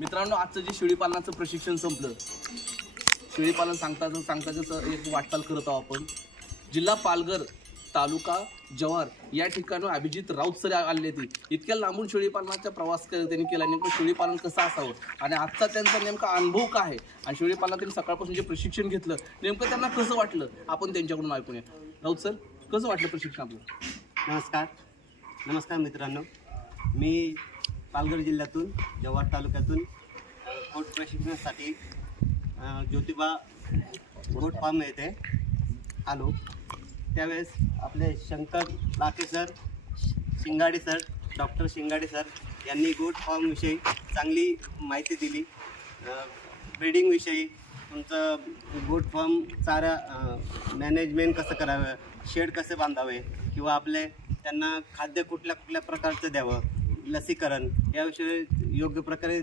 मित्रांनो, आजचं जे शेळीपालनाचं प्रशिक्षण संपलं, शेळीपालन सांगताच एक वाटचाल करत आहोत आपण. जिल्हा पालघर, तालुका जव्हार या ठिकाणी अभिजित राऊत सर आले ते. इतक्या लांबून शेळीपालनाचा प्रवास त्यांनी केला. नेमकं शेळीपालन कसं असावं आणि आजचा त्यांचा नेमका अनुभव काय आहे आणि शेळीपालनात त्यांनी सकाळपासून जे प्रशिक्षण घेतलं नेमकं त्यांना कसं वाटलं आपण त्यांच्याकडून ऐकूया. राऊत सर, कसं वाटलं प्रशिक्षण आपलं? नमस्कार मित्रांनो, मी पालघर जिल्ह्यातून जव्हार तालुक्यातून गोट प्रशिक्षणासाठी ज्योतिबा गोट फार्म येथे आलो. त्यावेळेस आपले शंकर लाखे सर, शिंगाडे सर, डॉक्टर शिंगाडे सर यांनी गोट फार्मविषयी चांगली माहिती दिली. ब्रीडिंगविषयी, तुमचं गोट फार्म चारा मॅनेजमेंट कसं करावं, शेड कसे बांधावे किंवा आपले त्यांना खाद्य कुठल्या प्रकारचं द्यावं, लसीकरण याविषयी योग्य प्रकारे